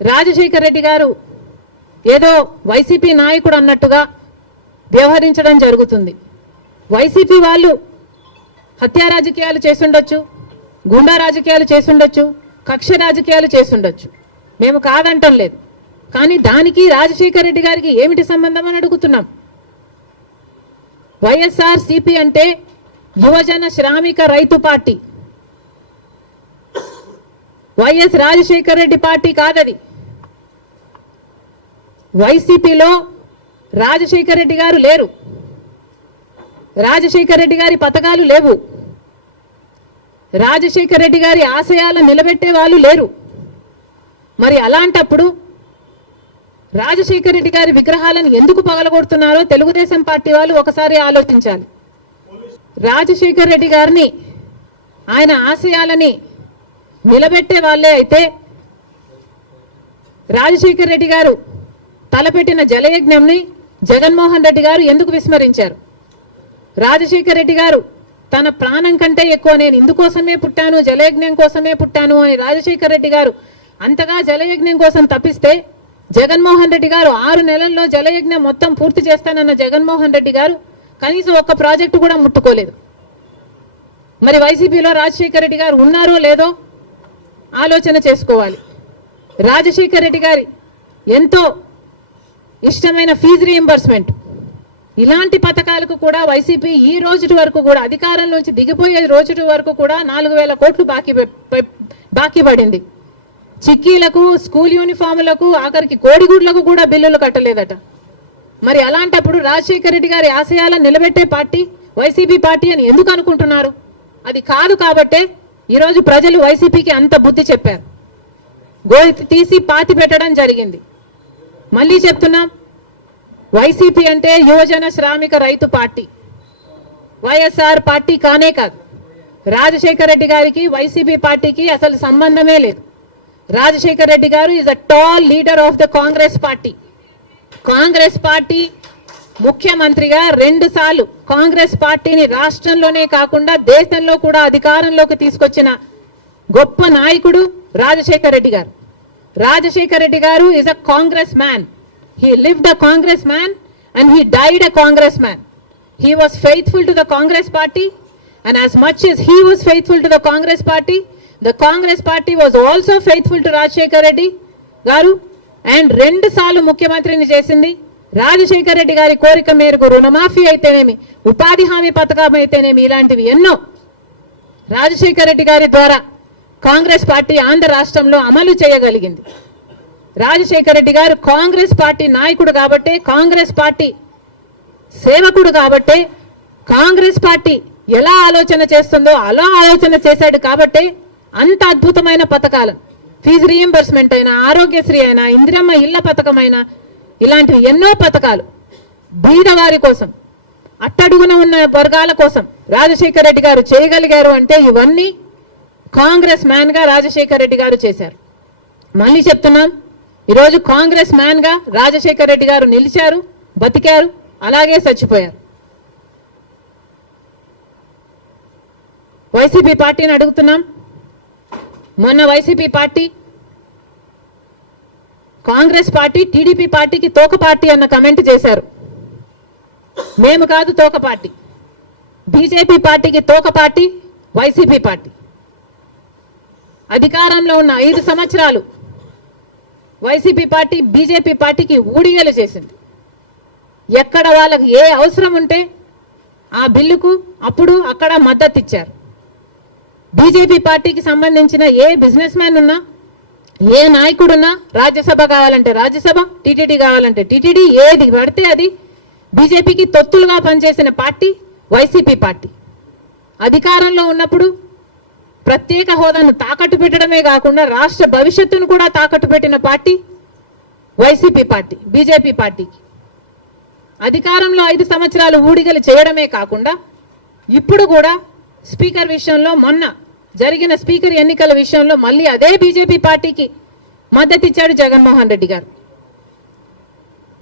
రాజశేఖర్ రెడ్డి గారు ఏదో వైసీపీ నాయకుడు అన్నట్టుగా వ్యవహరించడం జరుగుతుంది. వైసీపీ వాళ్ళు హత్యా రాజకీయాలు చేసుండొచ్చు గుండా రాజకీయాలు చేసుండొచ్చు కక్ష రాజకీయాలు చేసుండొచ్చు మేము కాదంటం లేదు. కానీ దానికి రాజశేఖర్ రెడ్డి గారికి ఏమిటి సంబంధం అని అడుగుతున్నాం. వైఎస్ఆర్ సిపి అంటే యువజన శ్రామిక రైతు party. YS Rajasekhar Reddy party కాదది. వైసీపీలో రాజశేఖర్ రెడ్డి గారు లేరు. రాజశేఖర్ రెడ్డి గారి పథకాలు లేవు. రాజశేఖర్ రెడ్డి గారి ఆశయాలను నిలబెట్టే వాళ్ళు లేరు. మరి అలాంటప్పుడు రాజశేఖర్ రెడ్డి గారి విగ్రహాలను ఎందుకు పగలగొడుతున్నారో తెలుగుదేశం పార్టీ వాళ్ళు ఒకసారి ఆలోచించాలి. రాజశేఖర్ రెడ్డి గారిని ఆయన ఆశయాలని నిలబెట్టే వాళ్ళే అయితే రాజశేఖర్ రెడ్డి గారు తలపెట్టిన జలయజ్ఞంని జగన్మోహన్ రెడ్డి గారు ఎందుకు విస్మరించారు? రాజశేఖర్ రెడ్డి గారు తన ప్రాణం కంటే ఎక్కువ నేను ఇందుకోసమే పుట్టాను జలయజ్ఞం కోసమే పుట్టాను అని రాజశేఖర్ రెడ్డి గారు అంతగా జలయజ్ఞం కోసం తప్పిస్తే జగన్మోహన్ రెడ్డి గారు ఆరు నెలల్లో జలయజ్ఞం మొత్తం పూర్తి చేస్తానన్న జగన్మోహన్ రెడ్డి గారు కనీసం ఒక్క ప్రాజెక్టు కూడా ముట్టుకోలేదు. మరి వైసీపీలో రాజశేఖర్ రెడ్డి గారు ఉన్నారో లేదో ఆలోచన చేసుకోవాలి. రాజశేఖర్ రెడ్డి గారి ఎంతో ఇష్టమైన ఫీజు రియంబర్స్మెంట్ ఇలాంటి పథకాలకు కూడా వైసీపీ ఈ రోజు వరకు కూడా అధికారంలోంచి దిగిపోయే రోజు వరకు కూడా నాలుగు వేల కోట్లు బాకీ బాకీ పడింది. చిక్కీలకు స్కూల్ యూనిఫామ్లకు ఆఖరికి కోడిగుడ్లకు కూడా బిల్లులు కట్టలేదట. మరి అలాంటప్పుడు రాజశేఖర రెడ్డి గారి ఆశయాలను నిలబెట్టే పార్టీ వైసీపీ పార్టీ అని ఎందుకు అనుకుంటున్నారు? అది కాదు కాబట్టే ఈరోజు ప్రజలు వైసీపీకి అంత బుద్ధి చెప్పారు. గోతి తీసి పాతి పెట్టడం జరిగింది. మళ్ళీ చెప్తున్నాం. వైసీపీ అంటే యువజన శ్రామిక రైతు పార్టీ. వైఎస్ఆర్ పార్టీ కానే కాదు. రాజశేఖర రెడ్డి గారికి వైసీపీ పార్టీకి అసలు సంబంధమే లేదు. Rajasekhara Reddy garu is a tall leader of the Congress party Congress party ముఖ్యమంత్రిగా రెండు సార్లు కాంగ్రెస్ పార్టీని రాష్ట్రంలోనే కాకుండా దేశంలో కూడా అధికారంలోకి తీసుకొచ్చిన గొప్ప నాయకుడు Rajasekhar Reddy garu. Rajasekhar Reddy garu is a Congress man he lived a Congress man and he died a Congress man he was faithful to the Congress party and as much as he was faithful to the Congress party the Congress party was also faithful to Rajshekar Reddy garu and రెండు సార్లు ముఖ్యమంత్రిని చేసింది రాజశేఖర్ రెడ్డి గారి కోరిక మేరకు రుణమాఫీ అయితేనేమి ఉపాధి హామీ పథకం అయితేనేమి ఇలాంటివి ఎన్నో రాజశేఖర్ రెడ్డి గారి ద్వారా కాంగ్రెస్ పార్టీ ఆంధ్ర రాష్ట్రంలో అమలు చేయగలిగింది. రాజశేఖర రెడ్డి గారు కాంగ్రెస్ పార్టీ నాయకుడు కాబట్టే కాంగ్రెస్ పార్టీ సేవకుడు కాబట్టే కాంగ్రెస్ పార్టీ ఎలా ఆలోచన చేస్తుందో అలా ఆలోచన చేశాడు కాబట్టే అంత అద్భుతమైన పథకాలు. ఫీజు రీఎంబర్స్మెంట్ అయినా ఆరోగ్యశ్రీ అయినా ఇందిరమ్మ ఇళ్ళ పథకమైనా ఇలాంటివి ఎన్నో పథకాలు. బీదవారి కోసం అట్టడుగున ఉన్న వర్గాల కోసం రాజశేఖర రెడ్డి గారు చేయగలిగారు అంటే ఇవన్నీ కాంగ్రెస్ మ్యాన్గా రాజశేఖర్ రెడ్డి గారు చేశారు. మళ్ళీ చెప్తున్నాం ఈరోజు కాంగ్రెస్ మ్యాన్గా రాజశేఖర్ రెడ్డి గారు నిలిచారు బతికారు అలాగే చచ్చిపోయారు. వైసీపీ పార్టీని అడుగుతున్నాం. మొన్న YCP party Congress party TDP పార్టీకి తోక పార్టీ అన్న కమెంట్ చేశారు. మేము కాదు తోక పార్టీ. బీజేపీ పార్టీకి తోక పార్టీ వైసీపీ పార్టీ. అధికారంలో ఉన్న ఐదు సంవత్సరాలు వైసీపీ పార్టీ బీజేపీ పార్టీకి ఊడిగలు చేసింది. ఎక్కడ వాళ్ళకు ఏ అవసరం ఉంటే ఆ బిల్లుకు అప్పుడు అక్కడ మద్దతు ఇచ్చారు. బీజేపీ పార్టీకి సంబంధించిన ఏ బిజినెస్ మ్యాన్ ఉన్నా ఏ నాయకుడున్నా రాజ్యసభ కావాలంటే రాజ్యసభ టీటీడీ కావాలంటే టీటీడీ ఏది పడితే అది బీజేపీకి తొత్తులుగా పనిచేసిన పార్టీ వైసీపీ పార్టీ. అధికారంలో ఉన్నప్పుడు ప్రత్యేక హోదాను తాకట్టు పెట్టడమే కాకుండా రాష్ట్ర భవిష్యత్తును కూడా తాకట్టు పెట్టిన పార్టీ వైసీపీ పార్టీ బీజేపీ పార్టీకి. అధికారంలో ఐదు సంవత్సరాలు ఊడిగలు చేయడమే కాకుండా ఇప్పుడు కూడా స్పీకర్ విషయంలో మొన్న జరిగిన స్పీకర్ ఎన్నికల విషయంలో మళ్ళీ అదే బీజేపీ పార్టీకి మద్దతిచ్చాడు జగన్మోహన్ రెడ్డి గారు.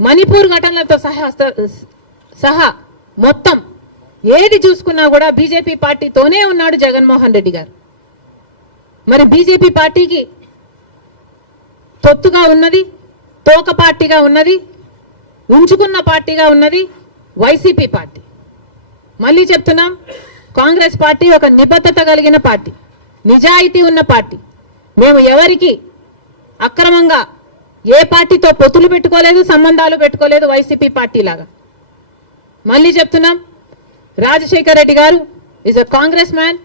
మణిపూర్ ఘటనలతో సహా సహా మొత్తం ఏది చూసుకున్నా కూడా బీజేపీ పార్టీతోనే ఉన్నాడు జగన్మోహన్ రెడ్డి గారు. మరి బీజేపీ పార్టీకి తొత్తుగా ఉన్నది తోక పార్టీగా ఉన్నది ఉంచుకున్న పార్టీగా ఉన్నది వైసీపీ పార్టీ. మళ్ళీ చెప్తున్నాం కాంగ్రెస్ పార్టీ ఒక నిబద్ధత కలిగిన పార్టీ నిజాయితీ ఉన్న పార్టీ. మేము ఎవరికి అక్రమంగా ఏ పార్టీతో పొత్తులు పెట్టుకోలేదు సంబంధాలు పెట్టుకోలేదు వైసీపీ పార్టీ లాగా మళ్ళీ చెప్తున్నాం Rajasekhara Reddy garu is a Congress man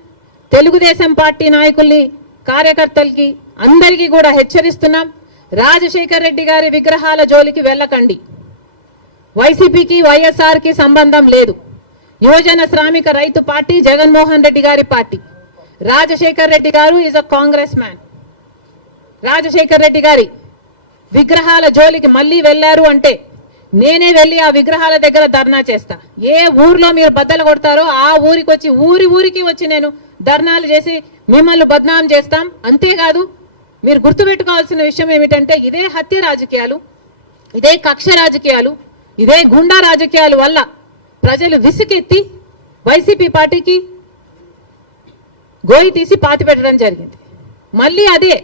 Telugu Desam party నాయకుల్ని కార్యకర్తలకి అందరికీ కూడా హెచ్చరిస్తున్నాం. రాజశేఖర్ రెడ్డి గారి విగ్రహాల జోలికి వెళ్ళకండి. వైసీపీకి వైఎస్ఆర్కి సంబంధం లేదు. యువజన శ్రామిక రైతు పార్టీ జగన్మోహన్ రెడ్డి గారి party. Rajasekhar Reddy garu is a Congress man Rajasekhar Reddy గారి విగ్రహాల జోలికి మళ్ళీ వెళ్ళారు అంటే నేనే వెళ్ళి ఆ విగ్రహాల దగ్గర ధర్నా చేస్తా. ఏ ఊర్లో మీరు బద్దలు కొడతారో ఆ ఊరికి వచ్చి ఊరి ఊరికి వచ్చి నేను ధర్నాలు చేసి మిమ్మల్ని బద్నాం చేస్తాం. అంతేకాదు మీరు గుర్తుపెట్టుకోవాల్సిన విషయం ఏమిటంటే ఇదే హత్య రాజకీయాలు ఇదే కక్ష రాజకీయాలు ఇదే గుండా రాజకీయాల వల్ల ప్రజలు విసుకెత్తి వైసీపీ పార్టీకి గోయి తీసి పాతి పెట్టడం జరిగింది. మళ్ళీ అదే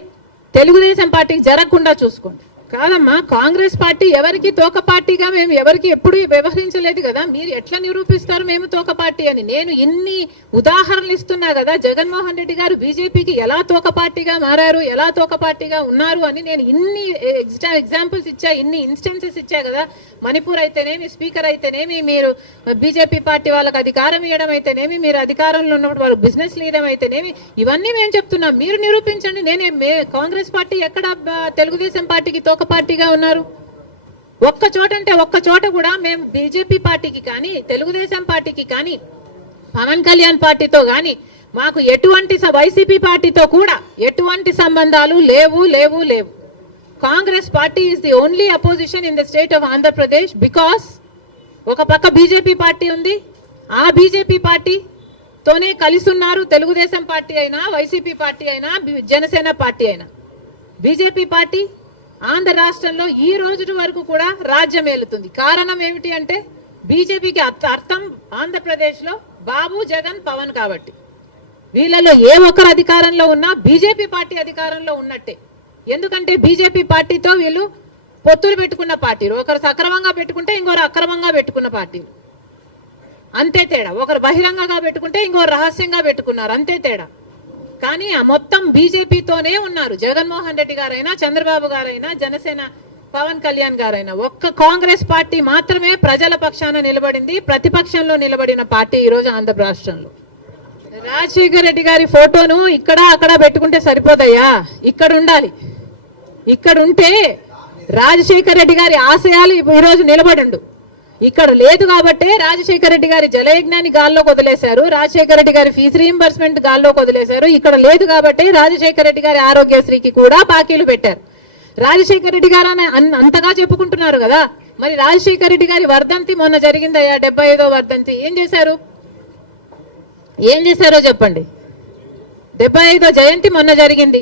తెలుగుదేశం పార్టీకి జరగకుండా చూసుకోండి. కాదమ్మా కాంగ్రెస్ పార్టీ ఎవరికి తోక పార్టీగా మేము ఎవరికి ఎప్పుడు వ్యవహరించలేదు కదా. మీరు ఎట్లా నిరూపిస్తారు మేము తోక పార్టీ అని? నేను ఇన్ని ఉదాహరణలు ఇస్తున్నా కదా జగన్మోహన్ రెడ్డి గారు బీజేపీకి ఎలా తోక పార్టీగా మారారు ఎలా తోక పార్టీగా ఉన్నారు అని నేను ఇన్ని ఎగ్జాంపుల్స్ ఇచ్చా ఇన్ని ఇన్స్టెన్సెస్ ఇచ్చా కదా. మణిపూర్ అయితేనేమి స్పీకర్ అయితేనేమి మీరు బీజేపీ పార్టీ వాళ్ళకి అధికారం ఇవ్వడం అయితేనేమి మీరు అధికారంలో ఉన్నప్పుడు వాళ్ళు బిజినెస్ లీడర్ అయితేనేమి ఇవన్నీ మేము చెప్తున్నాం. మీరు నిరూపించండి. నేనే మే కాంగ్రెస్ పార్టీ ఎక్కడ తెలుగుదేశం పార్టీకి తోక పార్టీగా ఉన్నారు? ఒక్క చోట అంటే ఒక్క చోట కూడా మేము బీజేపీ పార్టీకి కానీ తెలుగుదేశం పార్టీకి కానీ పవన్ కళ్యాణ్ పార్టీతో కానీ మాకు ఎటువంటి వైసీపీ పార్టీతో కూడా ఎటువంటి సంబంధాలు లేవు లేవు లేవు. Congress party is the only opposition in the state of Andhra Pradesh because ఒక పక్క బీజేపీ పార్టీ ఉంది. ఆ బీజేపీ పార్టీతోనే కలిసిన్నారు తెలుగుదేశం పార్టీ అయినా వైసీపీ పార్టీ అయినా జనసేన పార్టీ అయినా. బీజేపీ పార్టీ ఆంధ్ర రాష్ట్రంలో ఈ రోజు వరకు కూడా రాజ్యం ఏలుతుంది. కారణం ఏమిటి అంటే బీజేపీకి అర్థం ఆంధ్రప్రదేశ్లో బాబు జగన్ పవన్ కాబట్టి. వీళ్ళలో ఏ ఒక్కరు అధికారంలో ఉన్నా బీజేపీ పార్టీ అధికారంలో ఉన్నట్టే. ఎందుకంటే బీజేపీ పార్టీతో వీళ్ళు పొత్తులు పెట్టుకున్న పార్టీలు ఒకరు సక్రమంగా పెట్టుకుంటే ఇంకోరు అక్రమంగా పెట్టుకున్న పార్టీలు అంతే తేడా. ఒకరు బహిరంగంగా పెట్టుకుంటే ఇంకోరు రహస్యంగా పెట్టుకున్నారు. అంతే తేడా. కానీ ఆ మొత్తం బీజేపీతోనే ఉన్నారు. జగన్మోహన్ రెడ్డి గారైనా చంద్రబాబు గారైనా జనసేన పవన్ కళ్యాణ్ గారైనా. ఒక్క కాంగ్రెస్ పార్టీ మాత్రమే ప్రజల పక్షాన నిలబడింది ప్రతిపక్షంలో నిలబడిన పార్టీ ఈ రోజు ఆంధ్ర రాష్ట్రంలో రాజశేఖర రెడ్డి గారి ఫోటోను ఇక్కడ అక్కడ పెట్టుకుంటే సరిపోదయ్యా ఇక్కడ ఉండాలి. ఇక్కడ ఉంటే రాజశేఖర రెడ్డి గారి ఆశయాలు ఈ రోజు నిలబడండు. ఇక్కడ లేదు కాబట్టే రాజశేఖర రెడ్డి గారి జలయజ్ఞాన్ని గాల్లో వదిలేశారు రాజశేఖర రెడ్డి గారి ఫీజు రీఎంబర్స్మెంట్ గాల్లో వదిలేశారు ఇక్కడ లేదు కాబట్టి రాజశేఖర రెడ్డి గారి ఆరోగ్యశ్రీకి కూడా బాకీలు పెట్టారు. రాజశేఖర రెడ్డి గారు అన్- అంతగా చెప్పుకుంటున్నారు కదా మరి రాజశేఖర రెడ్డి గారి వర్ధంతి మొన్న జరిగిందయ్యా డెబ్బై ఐదో వర్ధంతి ఏం చేశారు? ఏం చేశారో చెప్పండి. డెబ్బై ఐదో జయంతి మొన్న జరిగింది.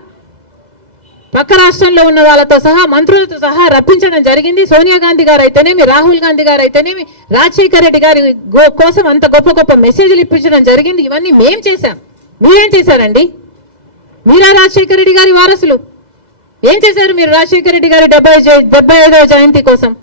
పక్క రాష్ట్రంలో ఉన్న వాళ్ళతో సహా మంత్రులతో సహా రప్పించడం జరిగింది. సోనియా గాంధీ గారు అయితేనేమి రాహుల్ గాంధీ గారు అయితేనేమి రాజశేఖర రెడ్డి గారి గో- కోసం అంత గొప్ప గొప్ప మెసేజ్లు ఇప్పించడం జరిగింది. ఇవన్నీ మేం చేశాం. మీరేం చేశారండి? మీరా రాజశేఖర రెడ్డి గారి వారసులు? ఏం చేశారు మీరు రాజశేఖర రెడ్డి గారి డెబ్బై డెబ్బై ఐదవ జయంతి కోసం?